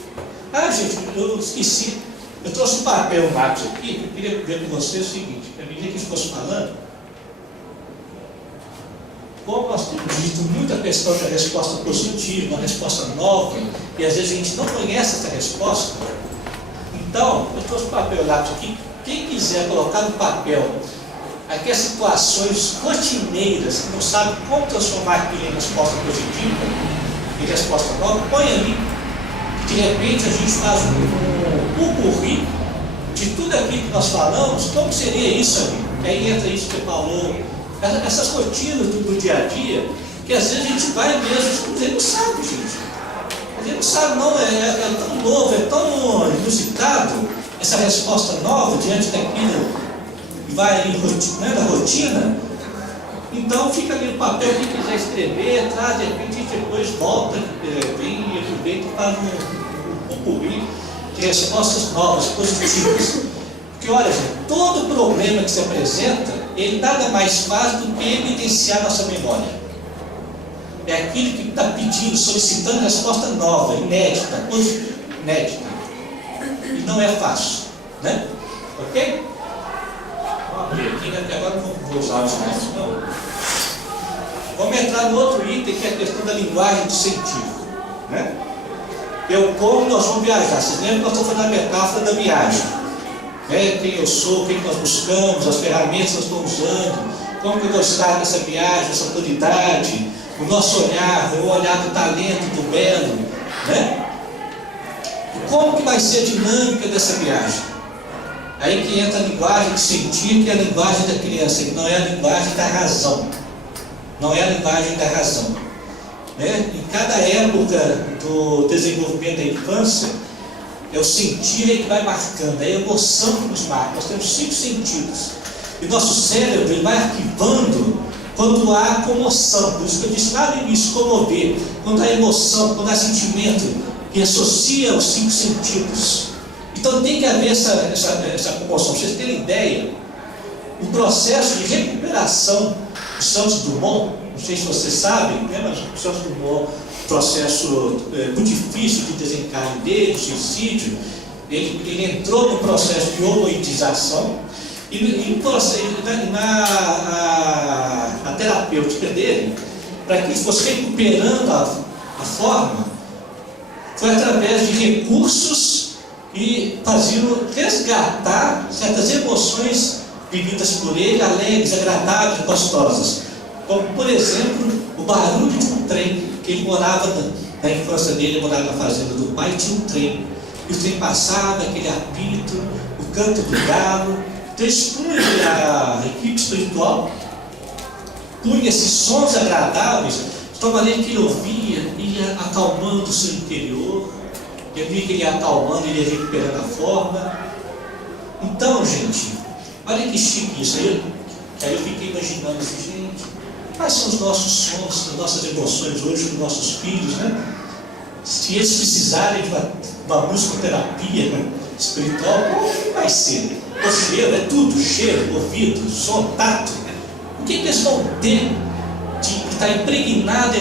Ah, gente, eu esqueci. Eu trouxe um papel, um lápis aqui, que eu queria ver com vocês o seguinte. À medida que a gente fosse falando, como nós temos dito muita questão da resposta positiva, uma resposta nova, e às vezes a gente não conhece essa resposta, então, eu trouxe um papel lápis aqui, quem quiser colocar no papel aquelas situações rotineiras, que não sabe como transformar aquilo em resposta positiva, em resposta nova, põe ali, de repente a gente faz um pupurri de tudo aquilo que nós falamos, como seria isso ali? Aí entra isso que você falou, essas rotinas do dia a dia, que às vezes a gente vai mesmo, a gente não sabe, gente. A gente não sabe, não, é tão novo, é tão inusitado, essa resposta nova diante daquilo que vai na rotina. Então fica ali no papel, quem quiser escrever, traz, de repente depois volta, vem e aproveita e faz um pupurri de respostas novas, positivas. Porque olha, gente, todo problema que se apresenta, ele nada mais faz do que evidenciar nossa memória. É aquilo que está pedindo, solicitando resposta nova, inédita, inédita. E não é fácil, né? Ok? interromper aqui, né? Porque agora não vou usar os slides, não. Vamos entrar no outro item, que é a questão da linguagem do científico, né? Como nós vamos viajar. Vocês lembram que nós estamos fazendo a metáfora da viagem, né? Quem eu sou, quem nós buscamos, as ferramentas que nós estamos usando, como que eu vou estar nessa viagem, essa autoridade, o nosso olhar, o olhar do talento, do belo, né? E como que vai ser a dinâmica dessa viagem? Aí que entra a linguagem científica e a linguagem da criança, que não é a linguagem da razão. Não é a linguagem da razão. Né? Em cada época do desenvolvimento da infância, é o sentir que vai marcando, é a emoção que nos marca. Nós temos 5 sentidos. E nosso cérebro ele vai arquivando quando há comoção. Por isso que eu disse lá no início, comover. Quando há emoção, quando há sentimento, que associa os 5 sentidos. Então tem que haver essa comoção. Para vocês terem ideia, o processo de recuperação do Santos Dumont, não sei se vocês sabem, né, mas o Santos Dumont, processo muito difícil de desencarne dele, suicídio, ele entrou no processo de homoidização e a terapêutica dele, para que ele fosse recuperando a forma, foi através de recursos que faziam resgatar certas emoções vividas por ele, alegres, agradáveis, gostosas. Como, por exemplo, o barulho de um trem, que ele morava na infância dele, ele morava na fazenda do pai, e tinha um trem. E o trem passava, aquele apito, o canto do galo. Então eles punham a equipe espiritual, punha esses sons agradáveis, de tal maneira que ele ouvia, ia acalmando o seu interior, ele via que ele ia acalmando, ele ia recuperando a forma. Então, gente, olha que chique isso aí. Aí eu fiquei imaginando assim, gente, quais são os nossos sons, as nossas emoções hoje com nossos filhos, né? Se eles precisarem de uma musicoterapia, né, espiritual, como vai ser? O cheiro, é tudo, cheiro, ouvido, som, tato. O que eles vão ter de estar impregnado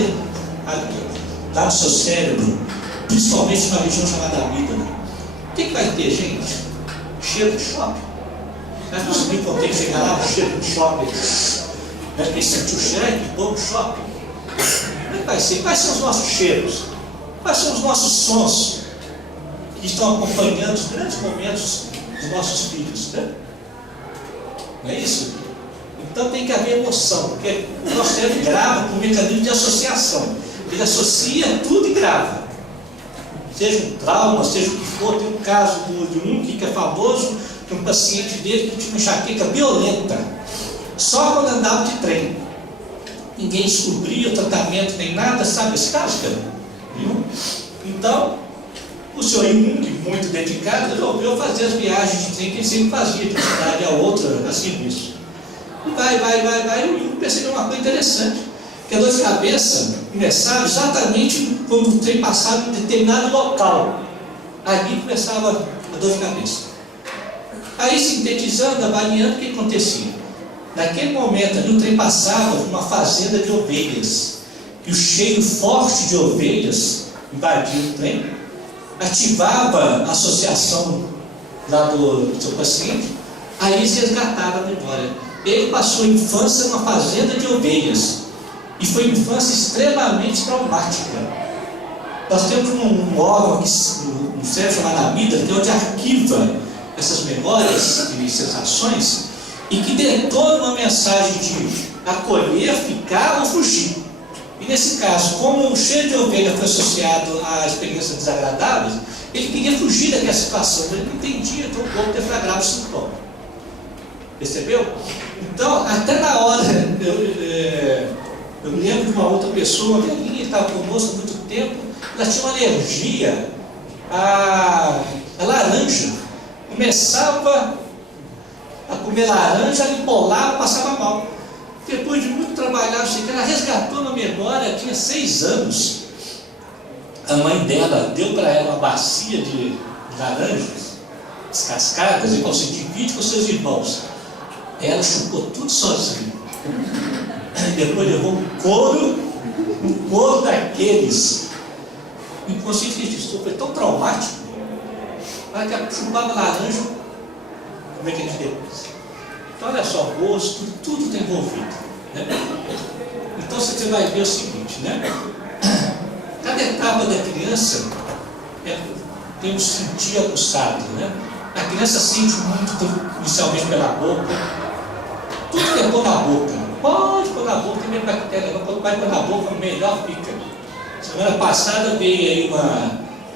lá no seu cérebro, principalmente na região chamada amígdala? O que vai ter, gente? Cheiro de shopping. Mas os amigos vão ter que chegar lá, o cheiro de shopping. Quem sentiu o cheiro, que bom shopping. Como é que vai ser? Quais são os nossos cheiros? Quais são os nossos sons que estão acompanhando os grandes momentos dos nossos filhos? Né? Não é isso? Então tem que haver emoção, porque o nosso cérebro grava por um mecanismo de associação. Ele associa tudo e grava. Seja um trauma, seja o que for. Tem um caso de um que é famoso, de um paciente dele que tinha uma enxaqueca violenta, só quando andava de trem. Ninguém descobria o tratamento nem nada, sabe esse caso, cara? Viu? Então, o senhor Imung, muito dedicado, resolveu fazer as viagens de trem que ele sempre fazia, de uma cidade a outra, a serviço. E vai, e o Imung percebeu uma coisa interessante, que a dor de cabeça começava exatamente quando o trem passava em determinado local. Ali começava a dor de cabeça. Aí, sintetizando, avaliando, o que acontecia? Naquele momento ali, o trem passava por uma fazenda de ovelhas. E o cheiro forte de ovelhas invadia o trem, ativava a associação lá do seu paciente, aí eles resgataram a memória. Ele passou a infância numa fazenda de ovelhas. E foi uma infância extremamente traumática. Nós temos um órgão no cérebro chamado amígdala, que é onde arquiva essas memórias e sensações e que detona uma mensagem de acolher, ficar ou fugir. E nesse caso, como o cheiro de ovelha foi associado a experiências desagradáveis, ele queria fugir daquela situação, ele não entendia que o corpo deflagrava o sintoma. Percebeu? Então, até na hora, eu me lembro de uma outra pessoa, uma velhinha que estava conosco há muito tempo, ela tinha uma alergia a laranja. Começava a comer laranja, ela empolava, passava mal. Depois de muito trabalhar, ela resgatou na memória, tinha 6 anos. A mãe dela deu para ela uma bacia de laranjas descascadas, e você divide com seus irmãos. Ela chupou tudo sozinha. Depois levou um couro daqueles. O inconsciente registro foi tão traumático, que ela chupava laranja. Como é que a gente fez? Então, olha só, gosto, tudo está envolvido. Né? Então, você vai ver o seguinte, né? Cada etapa da criança tem um sentir aguçado, né? A criança sente muito inicialmente pela boca, tudo que é pôr na boca. Pode pôr na boca, tem meio bactéria, não vai pôr na boca, melhor fica. Semana passada veio aí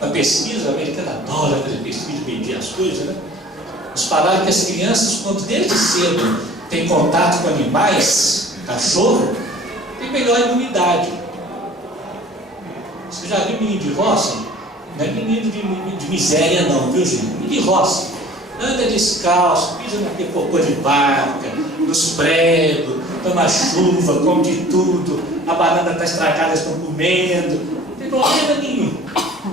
uma pesquisa, a americana adora fazer pesquisa, medir as coisas, né? Eles falaram que as crianças, quando desde cedo têm contato com animais, cachorro, tem melhor imunidade. Você já viu menino de roça? Não é menino de miséria não, viu gente? Menino de roça. Anda descalço, pisa naquele cocô de vaca, nos pregos, toma chuva, come de tudo, a banana está estragada, estão comendo, não tem problema nenhum.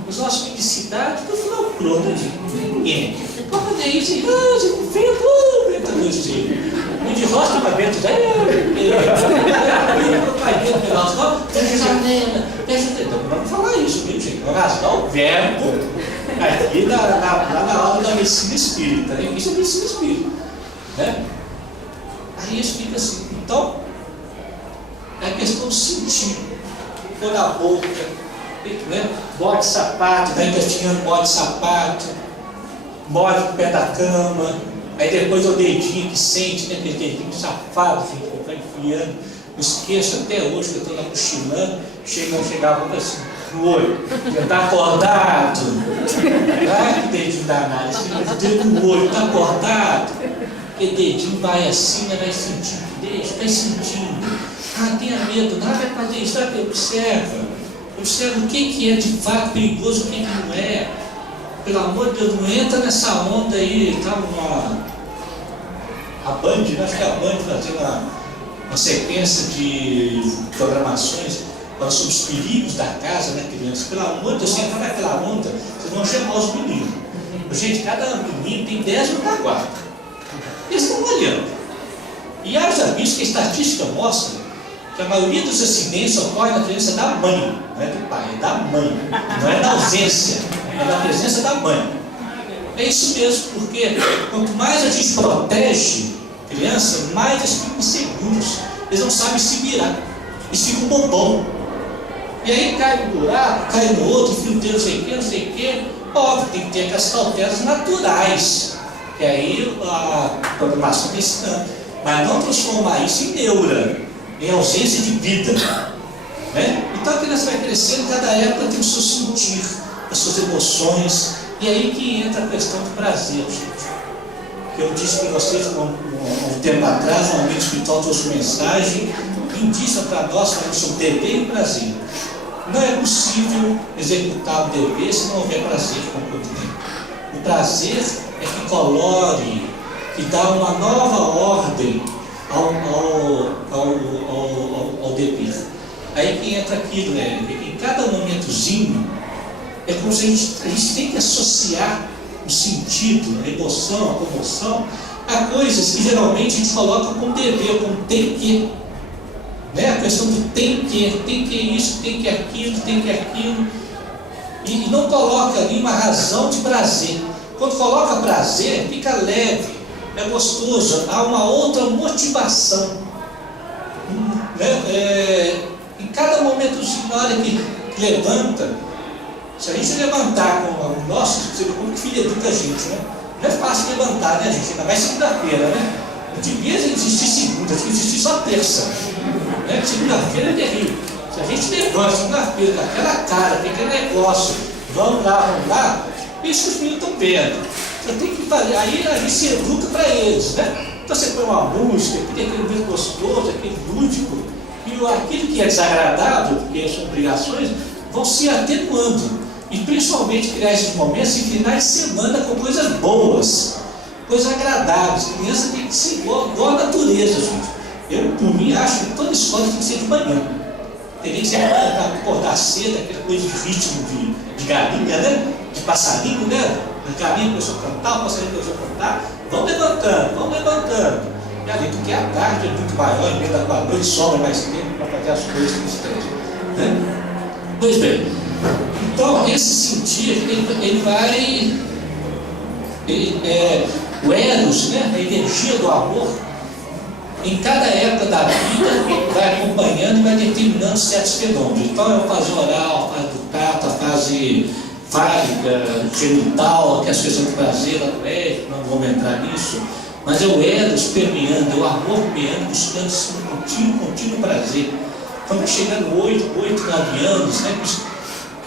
Os nossos filhos de cidade, tudo loucura, né, gente? Ninguém. Pode fazer isso, você não venta dois dias. Menino de roça toma vento, vamos falar isso, viu, gente? Vamos rasgar o verbo aqui na aula da medicina espírita, né? Isso é medicina espírita, né? Aí isso fica assim. Então, é questão de sentir, pôr na boca, né? Bode de sapato, vai engatinhando bode de sapato, morde o pé da cama, aí depois o dedinho que sente, né? Aquele dedinho safado, gente, que vai enfiando. Não esqueço até hoje que eu estou lá cochilando, chegava assim, no olho, já está acordado. Ai, que dedinho danado, esse dedo no olho, está acordado. E dedinho vai assim, vai sentindo, deixa, vai sentindo. Ah, tenha medo, nada vai fazer isso, sabe? Observa o que é de fato perigoso, o que não é. Pelo amor de Deus, não entra nessa onda aí, tá a Band, né? Acho que a Band fazendo uma sequência de programações sobre os perigos da casa, né, criança? Pelo amor de Deus, se entrar naquela onda, vocês vão chamar os meninos. Gente, cada menino tem 10 no da guarda. Eles estão olhando. E haja visto que a estatística mostra que a maioria dos acidentes ocorre na presença da mãe, não é do pai, é da mãe, não é da ausência, é da presença da mãe. É isso mesmo, porque quanto mais a gente protege a criança, mais eles ficam seguros, eles não sabem se virar, eles ficam bobão. E aí cai no buraco, cai no outro, fio de não sei o que, óbvio, tem que ter aquelas cautelas naturais, que aí a programação está ensinando, mas não transformar isso em neura, em ausência de vida, né? Então a criança vai crescendo, cada época tem o seu sentir, as suas emoções, e aí que entra a questão do prazer, gente. Eu disse para vocês um tempo atrás, um amigo espiritual trouxe uma mensagem indígena para nós, falando sobre dever e prazer. Não é possível executar o dever se não houver prazer, concluindo. O prazer é que colore, que dá uma nova ordem ao dever. Aí que entra aquilo, né? Em cada momentozinho, é como se a gente tem que associar o sentido, a emoção, a comoção, a coisas que geralmente a gente coloca como dever, como tem que. Né? A questão do tem que isso, tem que aquilo, e não coloca ali uma razão de prazer. Quando coloca prazer, fica leve, é gostoso, há uma outra motivação. Né? Em cada momentozinho, na hora que levanta, se a gente levantar com o nosso, você vê como que filho educa a gente, né? Não é fácil levantar, né, gente? Ainda mais segunda-feira, né? Não devia existir segunda, tinha que existir só terça. Né? Segunda-feira é terrível. Se a gente levanta segunda-feira com aquela cara, com aquele negócio, vamos lá, isso que os filhos estão vendo. Você tem que fazer, aí a gente se educa para eles, né? Então você põe uma música, aquele momento gostoso, aquele lúdico, e aquilo que é desagradável, porque são obrigações, vão se atenuando. E principalmente criar esses momentos em finais de semana com coisas boas, coisas agradáveis. A criança tem que ser igual à natureza, gente. Eu, por mim, acho que toda escola tem que ser de manhã. Teria que ser para acordar cedo, aquela coisa de ritmo de galinha, né? De passarinho, né? A galinha começou a cantar, o passarinho começou a cantar. Vão levantando. E além do que a tarde é muito maior, em meio da noite sobra mais tempo para fazer as coisas que estejam. Né? Pois bem, então esse sentir, ele vai. O Eros, né? A energia do amor, em cada época da vida, vai acompanhando e vai determinando certos fenômenos. Então é a fase oral, a fase do tato, a fase fálica, genital, que é a expressão de prazer, atlético, não vamos entrar nisso, mas é o eros permeando, é o amor permeando, buscando esse contínuo prazer. Então vai chegando 8, 9 anos, né,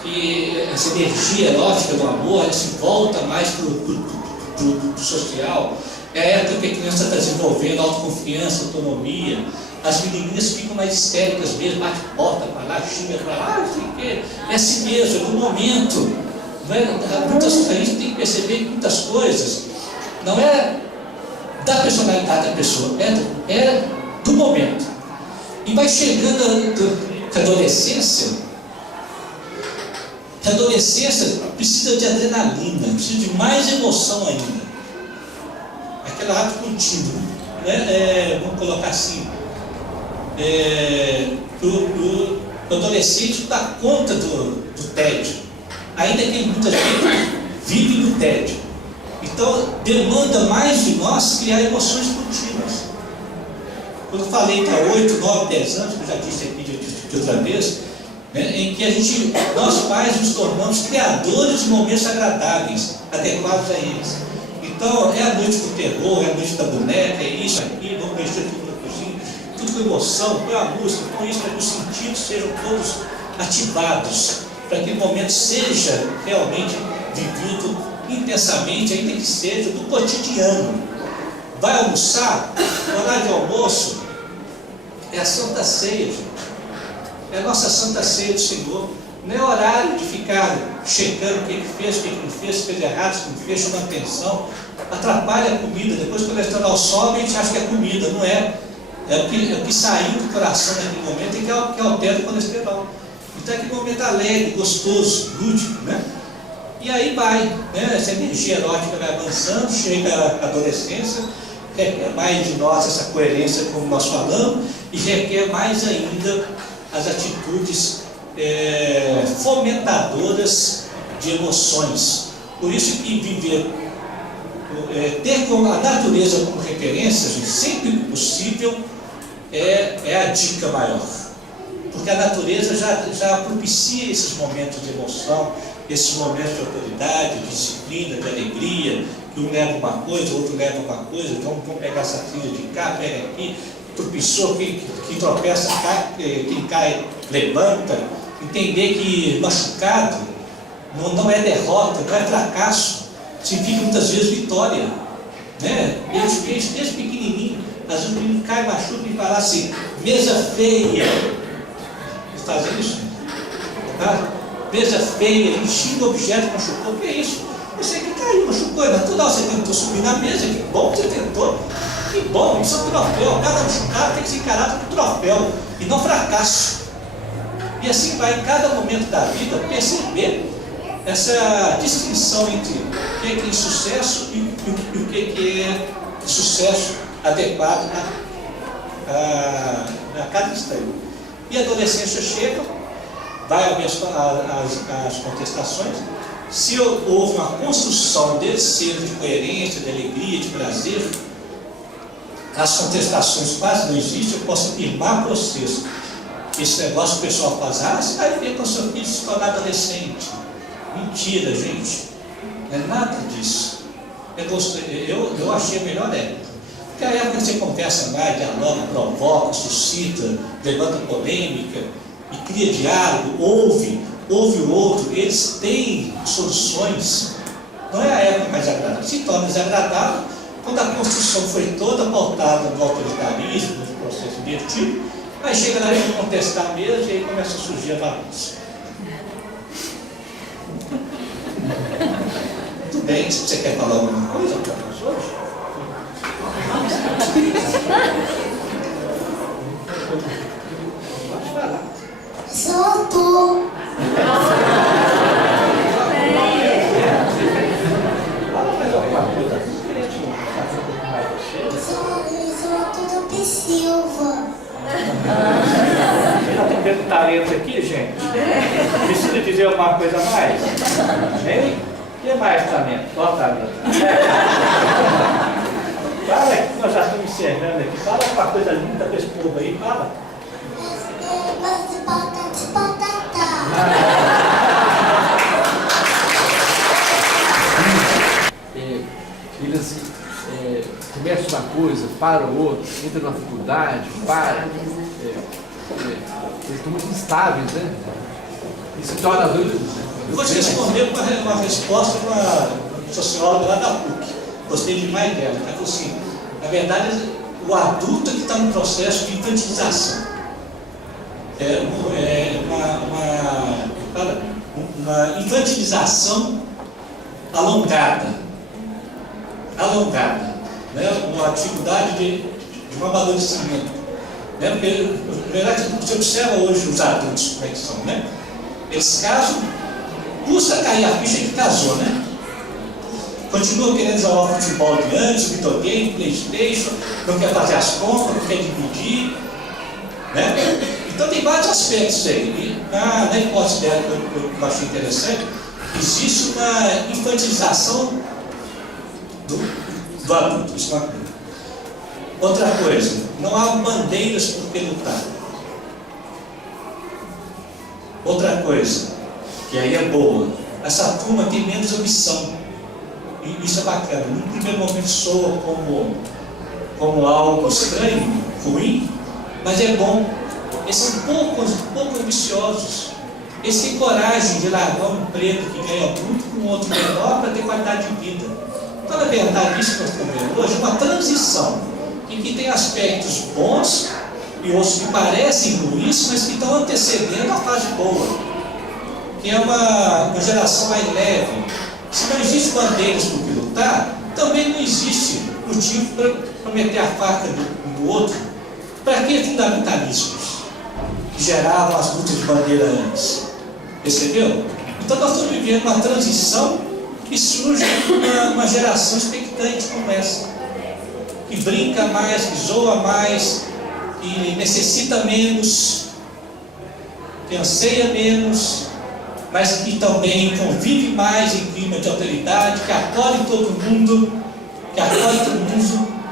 que essa energia erótica do amor, ela se volta mais para o social. É a época que a criança está desenvolvendo autoconfiança, autonomia. As menininhas ficam mais histéricas mesmo, bate porta para lá, xinga para lá, não sei o quê. É assim mesmo, é do momento. Não é, a gente tem que perceber que muitas coisas não é da personalidade da pessoa, é do momento. E vai chegando a adolescência. A adolescência precisa de adrenalina, precisa de mais emoção ainda. Aquele ato contínuo, né? Vamos colocar assim, o adolescente dá conta do tédio, ainda que muita gente vive no tédio. Então demanda mais de nós criar emoções contínuas. Quando eu falei para 8, 9, 10 anos, que eu já disse aqui de outra vez, né, em que nós pais nos tornamos criadores de momentos agradáveis, adequados a eles. Então, é a noite do terror, é a noite da boneca, é isso aqui, vamos mexer tudo na cozinha, tudo com emoção, com a música, com isso, para que os sentidos sejam todos ativados, para que o momento seja realmente vivido intensamente, ainda que seja do cotidiano. Vai almoçar, o horário de almoço é a Santa Ceia, gente. É a nossa Santa Ceia do Senhor. Não é horário de ficar checando o que fez, o que não fez, se fez errado, se não fez, chamando atenção. Atrapalha a comida. Depois que o colesterol sobe, a gente acha que é comida. Não é. É o que saiu do coração naquele momento e que altera o colesterol. Então é aquele momento alegre, gostoso, lúdico, né? E aí vai, né? Essa energia erótica vai avançando, chega a adolescência, requer mais de nós essa coerência, como nós falamos, e requer mais ainda as atitudes fomentadoras de emoções. Por isso que viver, ter a natureza como referência, gente, sempre que possível, é a dica maior. Porque a natureza já propicia esses momentos de emoção, esses momentos de autoridade, de disciplina, de alegria, que um leva uma coisa, o outro leva uma coisa, então vamos pegar essa trilha de cá, pega aqui, tropeçou, quem tropeça cai, quem cai levanta. Entender que machucado não é derrota, não é fracasso, significa muitas vezes vitória, né? Eles desde pequenininho, às vezes o menino cai, machuca e fala assim, mesa feia. Eles fazem isso, tá? Mesa feia, ele xinga o objeto, machucou, o que é isso? Você que caiu, machucou, é natural, você tentou subir na mesa, que bom que você tentou, que bom, isso é um troféu, cada machucado tem que ser encarado como troféu, e não fracasso. E assim vai, em cada momento da vida, perceber essa distinção entre o que é insucesso e o que é sucesso adequado a cada instante. E a adolescência chega, vai as contestações. Se houve uma construção desse ser de coerência, de alegria, de prazer, as contestações quase não existem, eu posso afirmar para vocês. Esse negócio que o pessoal faz, você vai ver com o seu filho se tornar adolescente. Mentira, gente. Não é nada disso. Eu achei a melhor época. Porque é a época que você conversa mais, dialoga, provoca, suscita, levanta polêmica, e cria diálogo, ouve o outro, eles têm soluções. Não é a época mais agradável. Se torna desagradável quando a construção foi toda pautada no autoritarismo, no processo invertido. Aí chega na hora de contestar mesmo e aí começa a surgir a bagunça. Tudo bem, se você quer falar alguma coisa para nós hoje? Pode falar. Soltou. Fala mais alguma coisa. Sou tudo Silva. Já tem vendo talento aqui, gente? Precisa dizer alguma coisa a mais? Hein? O que mais talento? Qual talento? Fala que nós já estamos encerrando aqui. Fala uma coisa linda desse povo aí, fala. Eu gosto de batata. Eles começam uma coisa, param outra, entram na faculdade, param. Eles estão muito instáveis, né? Isso torna adultos. Eu vou te responder uma resposta de uma socióloga lá da PUC. Gostei demais dela. Ela falou assim: na verdade, o adulto é que está no processo de infantilização. Uma infantilização alongada, né? Uma dificuldade de um amadurecimento. Né? Porque, na verdade, você observa hoje os adultos como é que são, né? Eles casam, custa cair a ficha que casou, né? Continua querendo jogar o futebol de antes, o videogame, Playstation, não quer fazer as compras, não quer dividir, né? Então tem vários aspectos aí. E na hipótese dela, que eu achei interessante, existe uma infantilização do adulto. Isso é uma coisa. Outra coisa, não há bandeiras por que lutar. Outra coisa, que aí é boa, essa turma tem menos ambição. E isso é bacana. No primeiro momento soa como algo estranho, ruim, mas é bom. Eles são pouco ambiciosos. Eles têm coragem de largar um emprego que ganha muito com outro menor para ter qualidade de vida. Então, na verdade, isso que nós estamos vendo hoje é uma transição em que tem aspectos bons e outros que parecem ruins, mas que estão antecedendo a fase boa, que é uma geração mais leve. Se não existe bandeiras por que lutar, também não existe motivo para meter a faca um do outro. Para que fundamentalismos que geravam as lutas de bandeira antes? Percebeu? Então nós estamos vivendo uma transição e surge uma geração expectante como essa, que brinca mais, que zoa mais, que necessita menos, que anseia menos, mas que também convive mais em clima de autoridade, que acolhe todo mundo,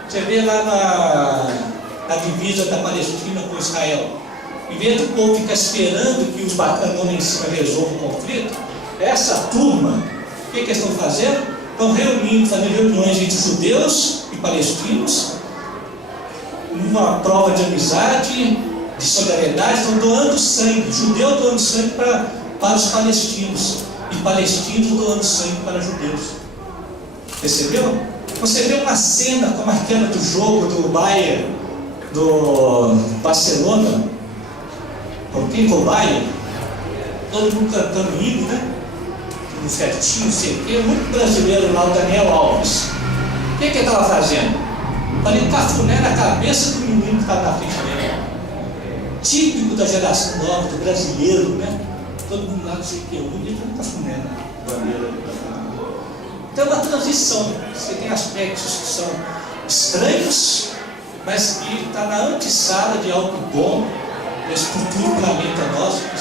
Você vê lá na divisa da Palestina com Israel, em vez do povo ficar esperando que os bacanas lá em cima resolvam o conflito, essa turma, o que eles estão fazendo? Estão fazendo reuniões entre judeus e palestinos, numa prova de amizade, de solidariedade, estão doando sangue, judeus doando sangue para os palestinos, e palestinos doando sangue para judeus. Percebeu? Você vê uma cena como aquela do jogo do Bayern, do Barcelona, com quem foi o Bayern? Todo mundo cantando hino, né? Tudo certinho, sei o quê. Muito brasileiro lá, o Daniel Alves. O que ele estava fazendo? Falei, cafuné na cabeça do menino que estava na frente dele. Típico da geração nova, do brasileiro, né? Todo mundo lá, não sei o que, eu vi um cafuné na bandeira. Então é uma transição. Você tem aspectos que são estranhos, mas que está na antessala de algo bom, esse futuro planeta nosso que